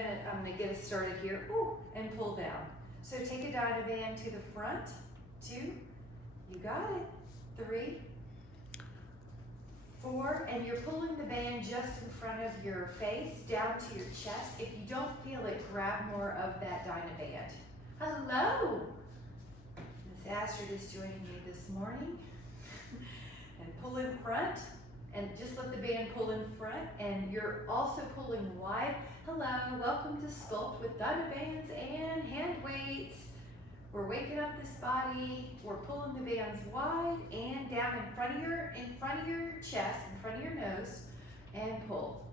I'm gonna get us started here. Ooh, and pull down. So take a dynaband to the front. 2, you got it. 3, 4, and you're pulling the band just in front of your face, down to your chest. If you don't feel it, grab more of that dynaband. Hello! Miss Astrid is joining me this morning. And pull in front, and just let the band pull in front, and you're also pulling wide. Hello, welcome to Sculpt with dynabands and hand weights. We're waking up this body. We're pulling the bands wide and down in front of your chest, in front of your nose, and pull.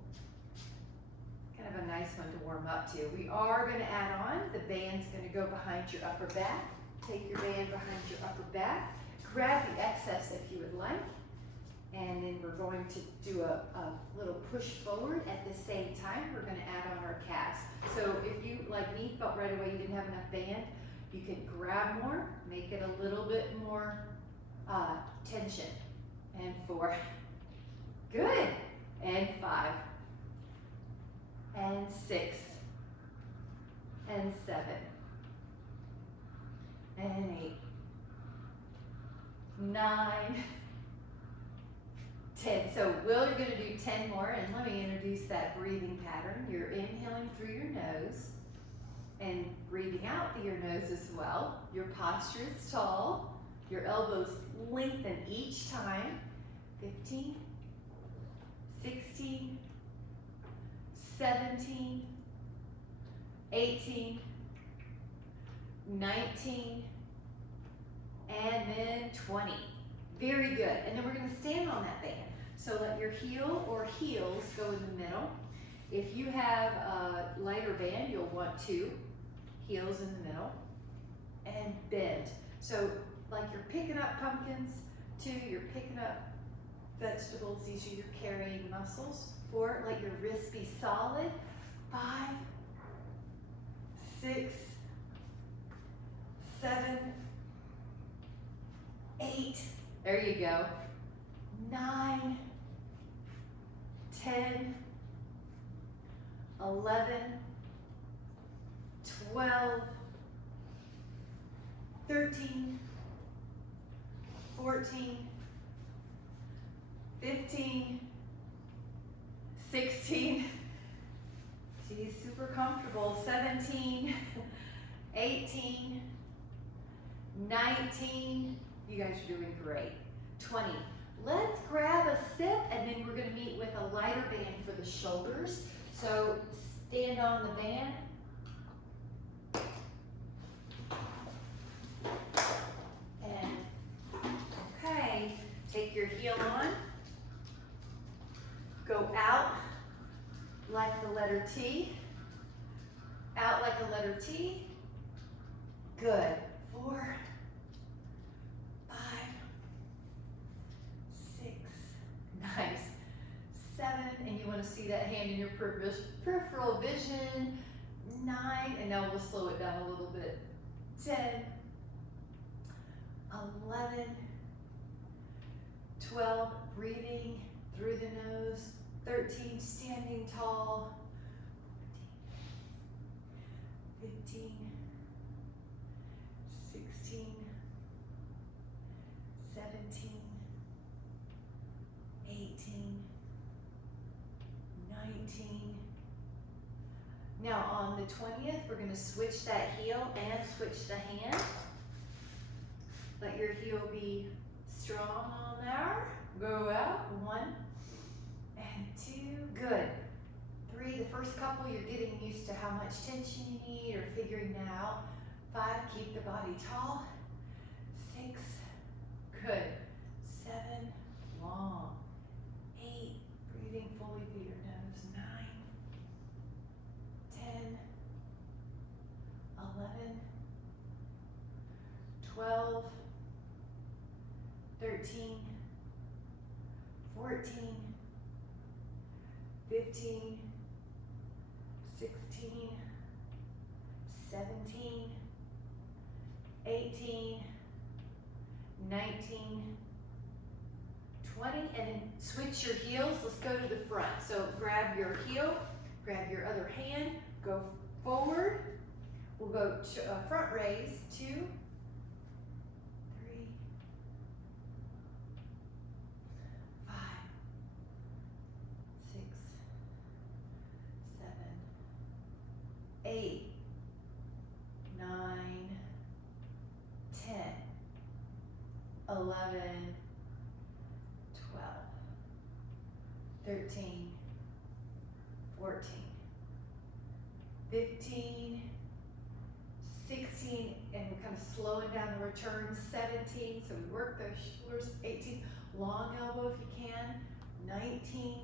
Kind of a nice one to warm up to. We are going to add on. The band's going to go behind your upper back. Take your band behind your upper back. Grab the excess if you would like. And then we're going to do a little push forward. At the same time, we're going to add on our calves. So if you, like me, felt right away you didn't have enough band, you can grab more, make it a little bit more tension. And 4. Good. And 5. And 6. And 7. And 8. 9. 10. So we're going to do 10 more, and let me introduce that breathing pattern. You're inhaling through your nose and breathing out through your nose as well. Your posture is tall. Your elbows lengthen each time. 15, 16, 17, 18, 19, and then 20. Very good. And then we're going to stand on that band. So let your heel or heels go in the middle. If you have a lighter band, you'll want 2 heels in the middle and bend. So like you're picking up pumpkins. 2, you're picking up vegetables. These are your carrying muscles. 4, let your wrists be solid. 5, 6, 7, 8. There you go. 9, 10, 11, 12, 13, 14, 15, 16, she's super comfortable, 17, 18, 19, you guys are doing great, 20. Let's grab a sip, and then we're going to meet with a lighter band for the shoulders. So stand on the band. And okay, take your heel on. Go out like the letter T. Out like a letter T. Good. 4, 5, 6, nice. 7, and you want to see that hand in your peripheral vision. 9, and now we'll slow it down a little bit. 10, 11, 12, breathing through the nose. 13, standing tall. 14, 15, 16, 17, 18, 19. Now on the 20th, we're going to switch that heel and switch the hand. Let your heel be strong on there. Go out. 1 and 2. Good. 3, the first couple, you're getting used to how much tension you need or figuring that out. 5, keep the body tall. 6, good. 7, long. 8, breathing fully through your nose. 9, 10, 11, 12, 13, 14, 15, 16, 17, 18, 19, 20, and then switch your heels. Let's go to the front. So grab your heel, grab your other hand, Go forward. We'll go front raise, 2, 3, 5, 6, 7, 8, 9, 10, 11, 12, 13, 14, 15, 16, and we're kind of slowing down the return, 17, so we work those shoulders, 18, long elbow if you can, 19,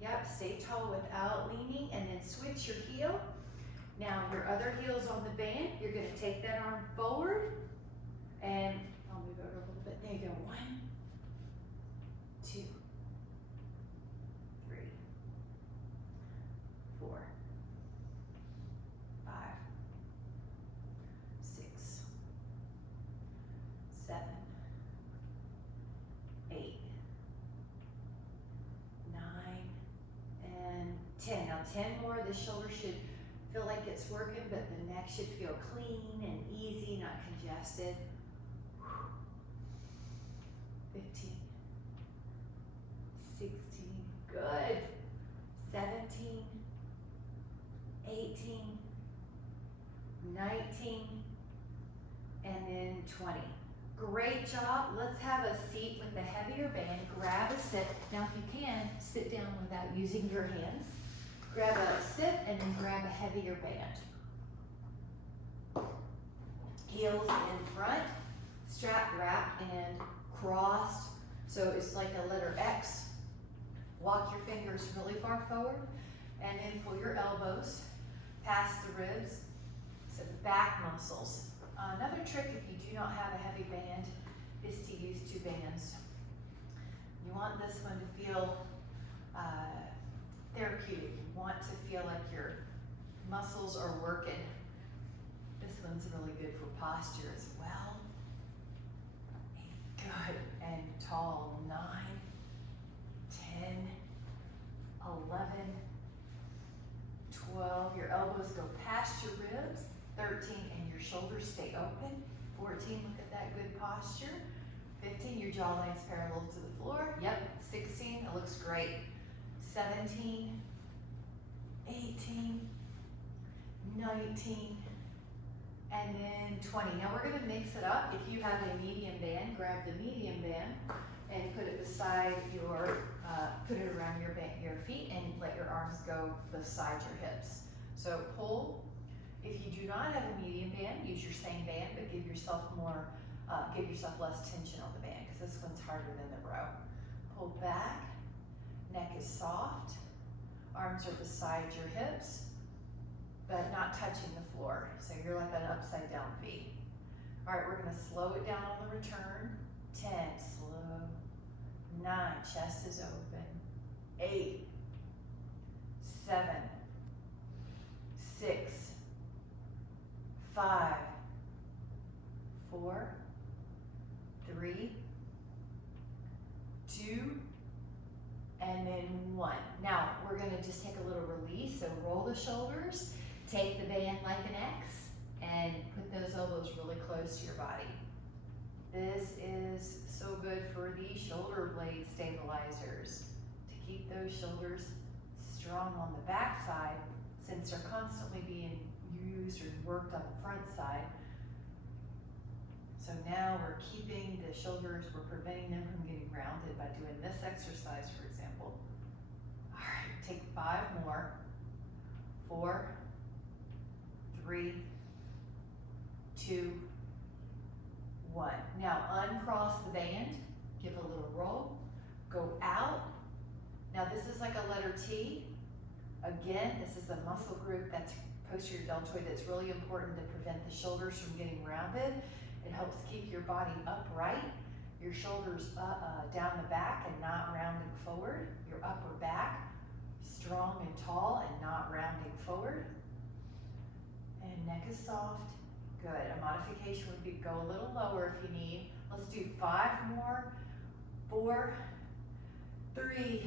yep, stay tall without leaning, and then switch your heel. Now your other heel's on the band, you're gonna take that arm forward, and I'll move it over a little bit, there you go, 1, 2, 3, 4, 5, 6, 7, 8, 9, and 10. Now 10 more, the shoulder should feel like it's working, but the neck should feel clean and easy, not congested. 15, 16, good. 17, 18, 19, and then 20. Great job. Let's have a seat with the heavier band. Grab a sit. Now if you can, sit down without using your hands. Grab a sit and then grab a heavier band. Heels in front, strap wrapped and crossed. So it's like a letter X. Walk your fingers really far forward and then pull your elbows past the ribs. So the back muscles. Another trick if you do not have a heavy band is to use 2 bands. You want this one to feel therapeutic. You want to feel like your muscles are working. This one's really good for posture as well. Good, and tall, 9, 10, 11, 12. Your elbows go past your ribs. 13, and your shoulders stay open. 14, look at that good posture. 15, your jawline's parallel to the floor. Yep, 16, it looks great. 17, 18, 19, and then 20. Now we're gonna mix it up. If you have a medium band, grab the medium band and put it beside your, put it around your feet and let your arms go beside your hips. So pull. If you do not have a medium band, use your same band, but give yourself more, give yourself less tension on the band because this one's harder than the row. Pull back, neck is soft, arms are beside your hips, but not touching the floor. So you're like an upside down V. All right, we're gonna slow it down on the return. 10, slow. 9, chest is open. 8, 7, 6, 5, 4, 3, 2, and then 1. Now, we're gonna just take a little release, so roll the shoulders, take the band like an X, and put those elbows really close to your body. This is so good for the shoulder blade stabilizers, to keep those shoulders strong on the back side, since they're constantly being used or worked on the front side. So now we're keeping the shoulders, we're preventing them from getting rounded by doing this exercise, for example. All right, take 5 more. 4, 3, 2, 1. Now uncross the band, give a little roll, go out. Now this is like a letter T. Again, this is a muscle group that's posterior deltoid that's really important to prevent the shoulders from getting rounded. It helps keep your body upright, your shoulders down the back and not rounding forward, your upper back strong and tall and not rounding forward. And neck is soft. Good. A modification would be go a little lower if you need. Let's do 5 more. 4, 3,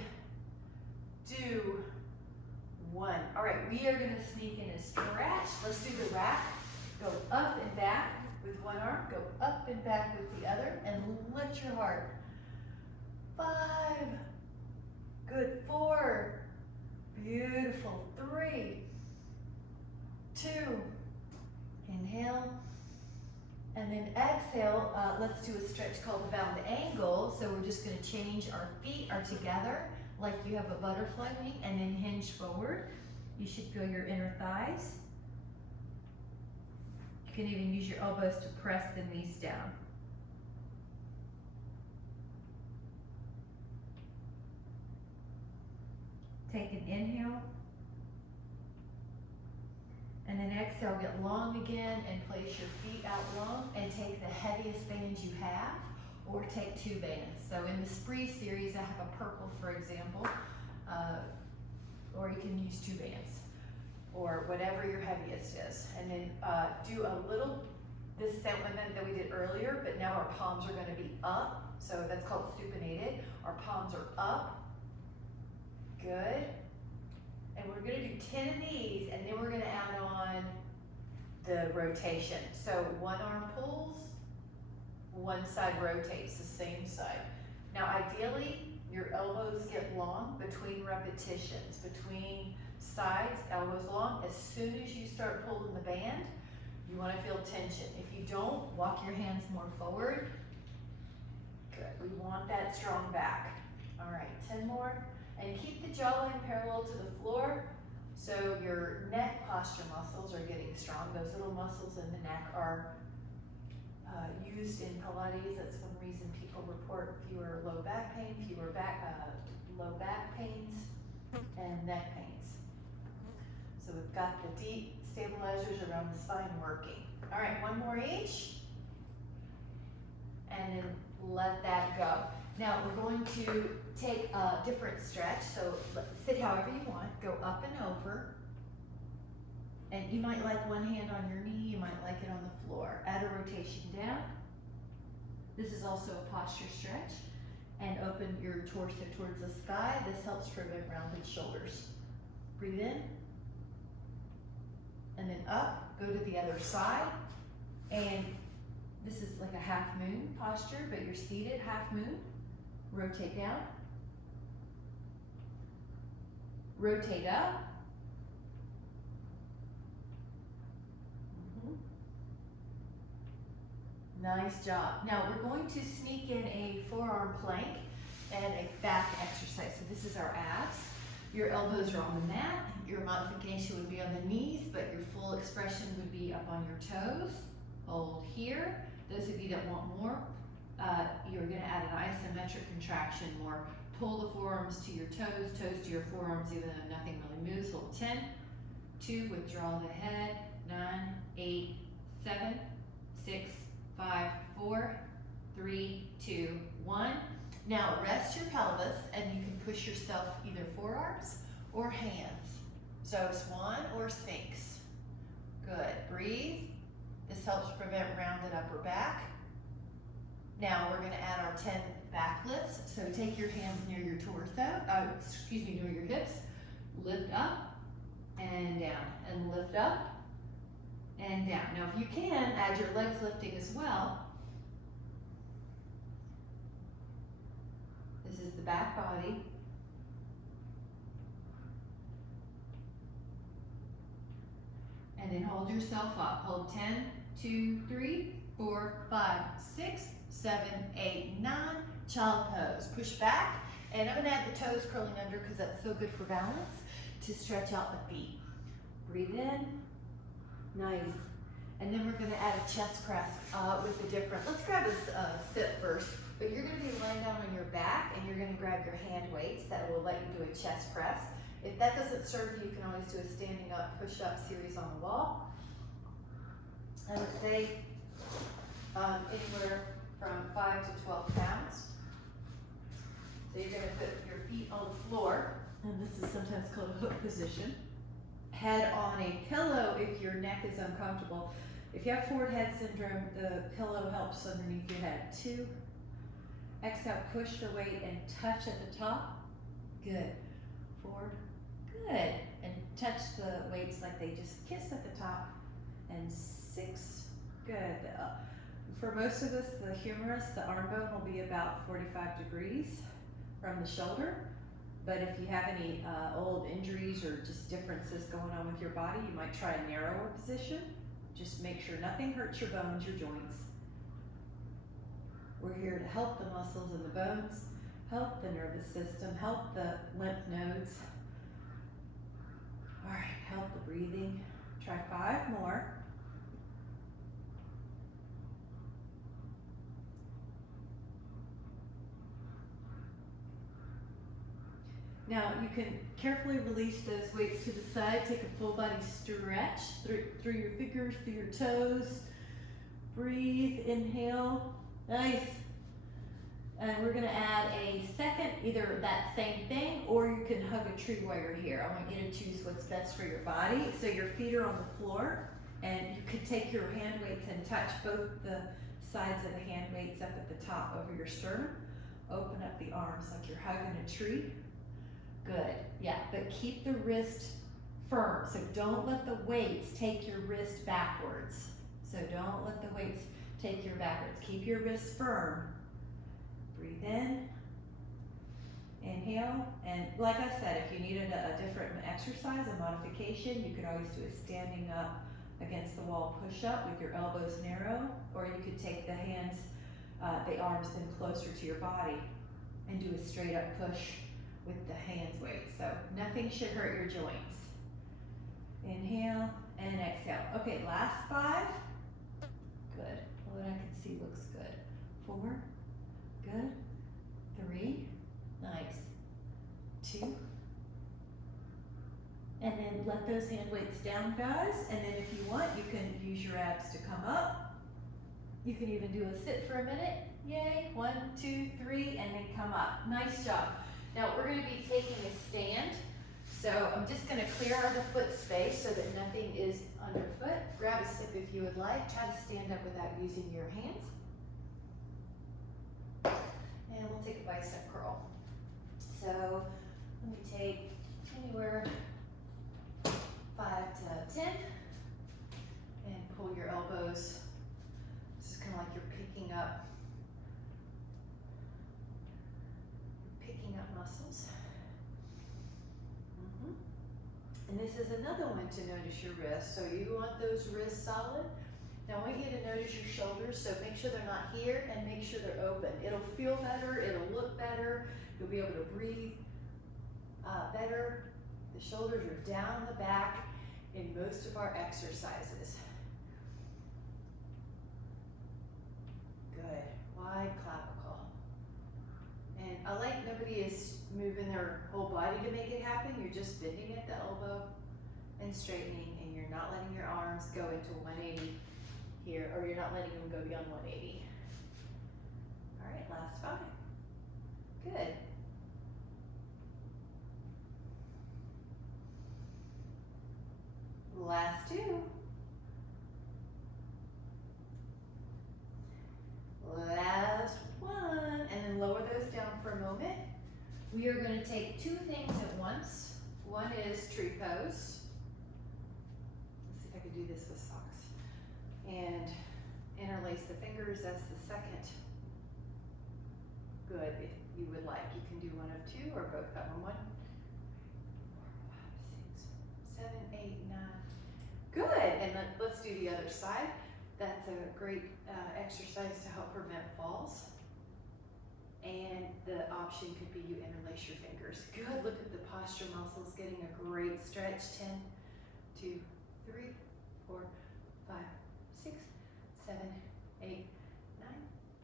2, 1. All right, we are gonna sneak in a stretch. Let's do the rack. Go up and back with one arm, go up and back with the other, and lift your heart. 5, good, 4, beautiful, 3, 2, inhale, and then exhale. Let's do a stretch called the bound angle. So we're just gonna change, our feet are together like you have a butterfly wing, and then hinge forward. You should feel your inner thighs. You can even use your elbows to press the knees down. Take an inhale. And then exhale, get long again and place your feet out long and take the heaviest bands you have, or take 2 bands. So in the Spree series, I have a purple, for example, or you can use 2 bands, or whatever your heaviest is. And then do a little, this is that one that we did earlier, but now our palms are gonna be up. So that's called supinated. Our palms are up, good. And we're gonna do 10 of these, and then we're gonna add on the rotation. So one arm pulls, one side rotates, the same side. Now ideally, your elbows get long between repetitions, between sides, elbows long. As soon as you start pulling the band, you wanna feel tension. If you don't, walk your hands more forward. Good, we want that strong back. All right, 10 more. And keep the jawline parallel to the floor, so your neck posture muscles are getting strong. Those little muscles in the neck are used in Pilates. That's one reason people report fewer low back pain, low back pains, and neck pains. So we've got the deep stabilizers around the spine working. All right, 1 more each, and then let that go. Now we're going to take a different stretch, so sit however you want, go up and over, and you might like one hand on your knee, you might like it on the floor. Add a rotation down. This is also a posture stretch, and open your torso towards the sky. This helps prevent rounded shoulders. Breathe in, and then up, go to the other side, and this is like a half moon posture, but you're seated, half moon. Rotate down, rotate up, nice job. Now we're going to sneak in a forearm plank and a back exercise. So this is our abs. Your elbows are on the mat, your modification would be on the knees, but your full expression would be up on your toes. Hold here. Those of you that want more, you're going to add an isometric contraction, more pull the forearms to your toes, toes to your forearms, even though nothing really moves. Hold 10, 2, withdraw the head, 9, 8, 7, 6, 5, 4, 3, 2, 1. Now rest your pelvis, and you can push yourself either forearms or hands. So swan or sphinx. Good, breathe. This helps prevent rounded upper back. Now we're gonna add our 10 back lifts. So take your hands near your torso, near your hips. Lift up and down, and lift up and down. Now if you can, add your legs lifting as well. This is the back body. And then hold yourself up. Hold 10, 2, 3, 4, 5, 6, 7, 8, 9. Child pose. Push back. And I'm going to add the toes curling under because that's so good for balance, to stretch out the feet. Breathe in. Nice. And then we're going to add a chest press with a different, let's grab a sit first. But you're going to be laying down on your back, and you're going to grab your hand weights. That will let you do a chest press. If that doesn't serve you, you can always do a standing up, push up series on the wall. I would say anywhere from 5 to 12 pounds. So you're going to put your feet on the floor, and this is sometimes called a hook position. Head on a pillow if your neck is uncomfortable. If you have forward head syndrome, the pillow helps underneath your head. 2. Exhale, push the weight and touch at the top. Good. 4. Good. And weights like they just kiss at the top. And 6, good. For most of us, the humerus, the arm bone will be about 45 degrees from the shoulder. But if you have any old injuries or just differences going on with your body, you might try a narrower position. Just make sure nothing hurts your bones, your joints. We're here to help the muscles and the bones, help the nervous system, help the lymph nodes. All right, help the breathing. Try 5 more. Now you can carefully release those weights to the side. Take a full body stretch through your fingers, through your toes. Breathe, inhale. Nice. And we're gonna add a second, either that same thing, or you can hug a tree while you're here. I want you to choose what's best for your body. So your feet are on the floor, and you could take your hand weights and touch both the sides of the hand weights up at the top over your sternum. Open up the arms like you're hugging a tree. Good, yeah, but keep the wrist firm. So don't let the weights take your wrist backwards. So don't let the weights take your backwards. Keep your wrist firm. Breathe in, inhale, and like I said, if you needed a different exercise, a modification, you could always do a standing up against the wall push-up with your elbows narrow, or you could take the hands, the arms then closer to your body and do a straight up push with the hands weight. So nothing should hurt your joints. Inhale and exhale. Okay, last 5. Good. What I can see looks good. 4. Good. 3. Nice. 2. And then let those hand weights down, guys. And then if you want, you can use your abs to come up. You can even do a sit for a minute. Yay. 1, 2, 3, and then come up. Nice job. Now we're going to be taking a stand. So I'm just going to clear the foot space so that nothing is underfoot. Grab a sip if you would like. Try to stand up without using your hands. And we'll take a bicep curl. So let me take anywhere 5 to 10 and pull your elbows. This is kind of like you're picking up muscles. And this is another one to notice your wrists. So you want those wrists solid. Now I want you to notice your shoulders, so make sure they're not here and make sure they're open. It'll feel better, it'll look better, you'll be able to breathe better. The shoulders are down the back in most of our exercises. Good, wide clavicle. And I like nobody is moving their whole body to make it happen. You're just bending at the elbow and straightening, and you're not letting your arms go into 180 here, or you're not letting them go beyond 180. All right, last 5. Good. Last 2. Last 1, and then lower those down for a moment. We are going to take 2 things at once. One is tree pose. Let's see if I can do this with socks. And interlace the fingers as the second. Good, if you would like. You can do one of 2 or both of them. 1, 4, 5, 6, 7, 8, 9. Good, and then let's do the other side. That's a great exercise to help prevent falls. And the option could be you interlace your fingers. Good, look at the posture muscles getting a great stretch. 10, 2, 3, 4, 5, 6, 7, 8,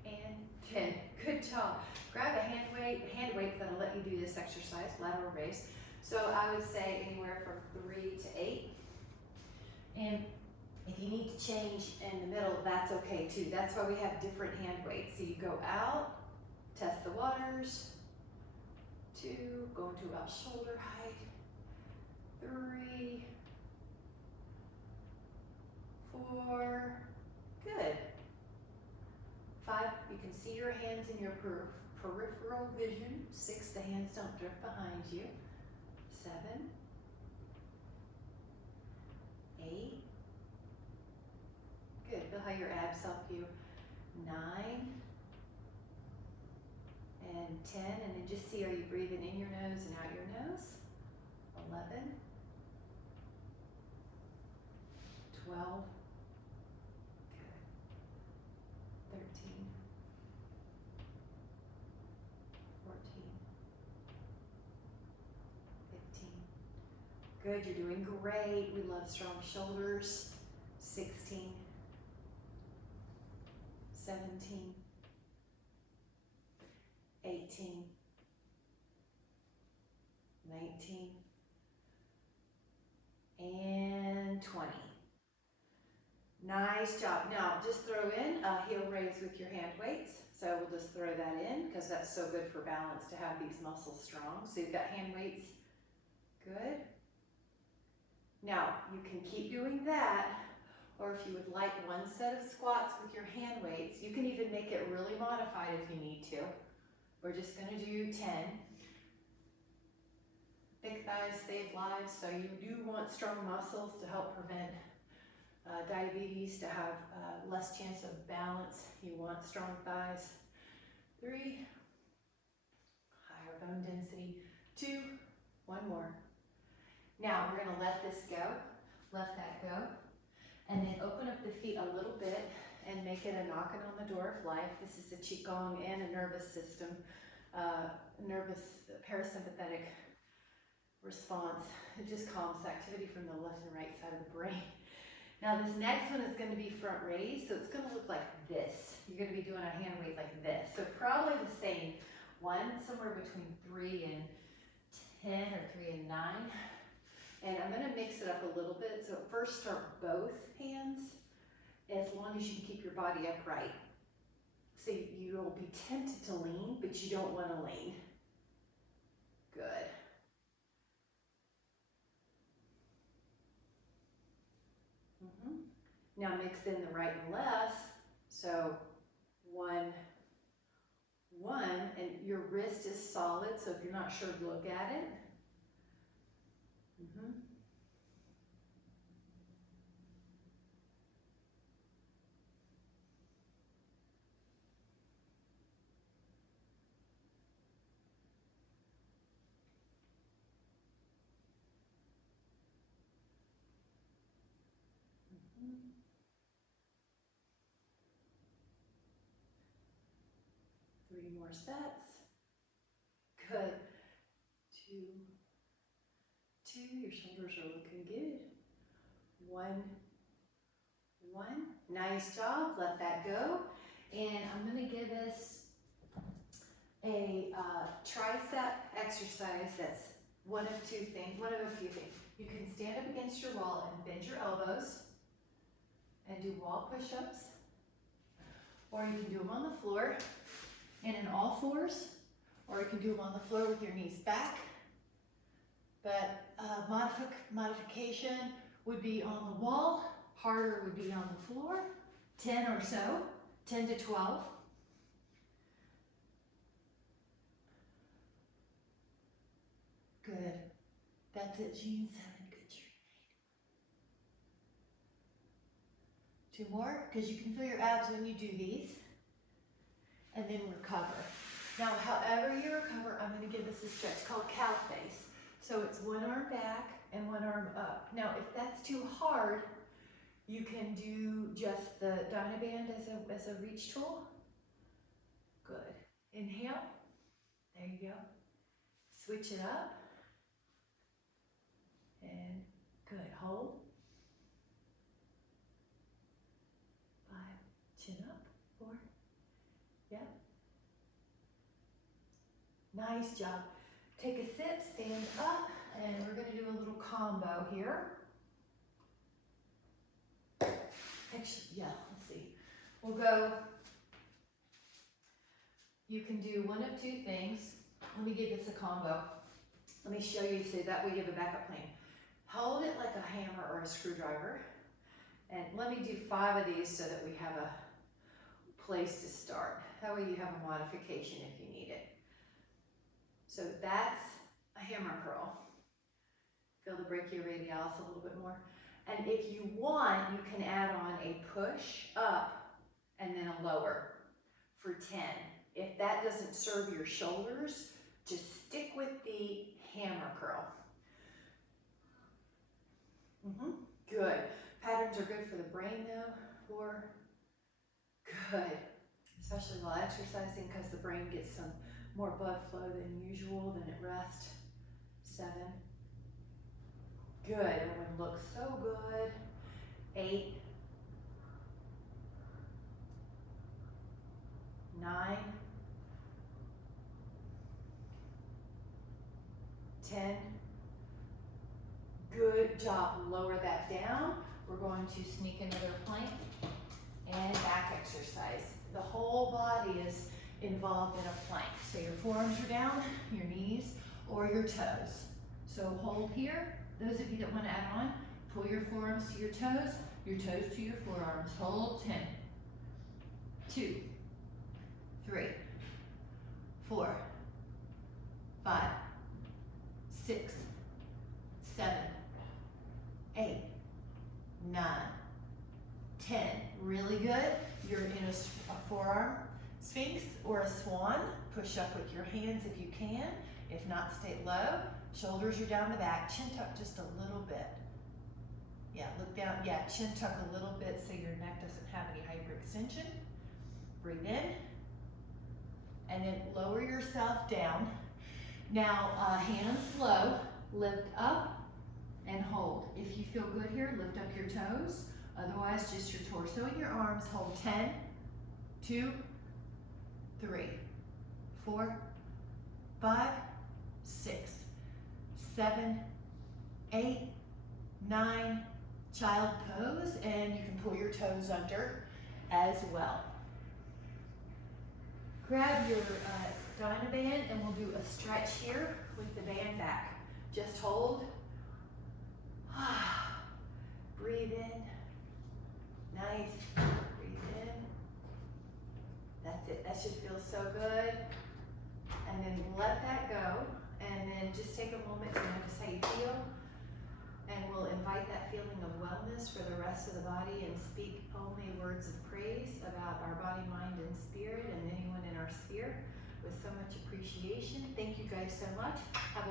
9, and 10. Good job. Grab a hand weight that'll let you do this exercise, lateral raise. So I would say anywhere from 3 to 8. And if you need to change in the middle, that's okay too. That's why we have different hand weights. So you go out, test the waters. 2, going to about shoulder height. 3, 4, good. 5, you can see your hands in your peripheral vision. 6, the hands don't drift behind you. 7, your abs help you. 9 and 10, and then just see, are you breathing in your nose and out your nose? 11, 12, okay, 13, 14, 15. Good, you're doing great. We love strong shoulders. 16, 17, 18, 19, and 20. Nice job. Now just throw in a heel raise with your hand weights. So we'll just throw that in because that's so good for balance to have these muscles strong. So you've got hand weights. Good. Now you can keep doing that, or if you would like one set of squats with your hand weights, you can even make it really modified if you need to. We're just going to do 10. Thick thighs save lives, so you do want strong muscles to help prevent diabetes, to have less chance of balance. You want strong thighs. 3, higher bone density. 2, 1 more. Now we're going to let this go, let that go, and then open up the feet a little bit and make it a knocking on the door of life. This is a qigong and a nervous system, nervous parasympathetic response. It just calms activity from the left and right side of the brain. Now this next one is going to be front raise, so it's going to look like this. You're going to be doing a hand weight like this. So probably the same one, somewhere between 3 and 10 or 3 and 9. And I'm going to mix it up a little bit. So first start both hands, as long as you can keep your body upright. So you'll be tempted to lean, but you don't want to lean. Good. Now mix in the right and left. So 1, 1, and your wrist is solid. So if you're not sure, look at it. 3 more sets. Good. 2, 2. Your shoulders are looking good. 1, 1. Nice job. Let that go. And I'm going to give us a tricep exercise that's one of a few things. You can stand up against your wall and bend your elbows and do wall push-ups, or you can do them on the floor and in all fours, or you can do them on the floor with your knees back. But modification would be on the wall, harder would be on the floor. 10 or so, 10 to 12. Good. That's it, Jean. 7. Good job. 2 more, because you can feel your abs when you do these. And then recover. Now, however you recover, I'm going to give this a stretch called cow face. So it's one arm back and one arm up. Now, if that's too hard, you can do just the dynaband as a reach tool. Good. Inhale. There you go. Switch it up. And good. Hold. 5. Chin up. 4. Yep. Nice job. Take a sip, stand up, and we're going to do a little combo here. Actually, yeah, let's see. We'll go, you can do one of 2 things. Let me give this a combo. Let me show you so that way you have a backup plan. Hold it like a hammer or a screwdriver. And let me do 5 of these so that we have a place to start. That way you have a modification if you need it. So that's a hammer curl. Feel the brachioradialis a little bit more. And if you want, you can add on a push up and then a lower for 10. If that doesn't serve your shoulders, just stick with the hammer curl. Good. Patterns are good for the brain though. 4. Good. Especially while exercising, because the brain gets some more blood flow than usual, then at rest. 7. Good. Everyone looks so good. 8. 9. 10. Good job. Lower that down. We're going to sneak another plank and back exercise. The whole body is involved in a plank. So your forearms are down, your knees, or your toes. So hold here. Those of you that want to add on, pull your forearms to your toes to your forearms. Hold 10. 2, 3, 4, 5, 6, 7, 8, 9, 10. Really good. You're in a forearm sphinx or a swan. Push up with your hands if you can. If not, stay low. Shoulders are down the back. Chin tuck just a little bit. Yeah, look down. Yeah, chin tuck a little bit so your neck doesn't have any hyperextension. Breathe in. And then lower yourself down. Now, hands low. Lift up and hold. If you feel good here, lift up your toes. Otherwise, just your torso and your arms. Hold 10, 2, 3, 4, 5, 6, 7, 8, 9. Child pose, and you can pull your toes under as well. Grab your dynaband, and we'll do a stretch here with the band back. Just hold. Breathe in. Nice. Breathe in. That's it. That should feel so good. And then let that go. And then just take a moment to notice how you feel. And we'll invite that feeling of wellness for the rest of the body and speak only words of praise about our body, mind, and spirit and anyone in our sphere with so much appreciation. Thank you guys so much. Have a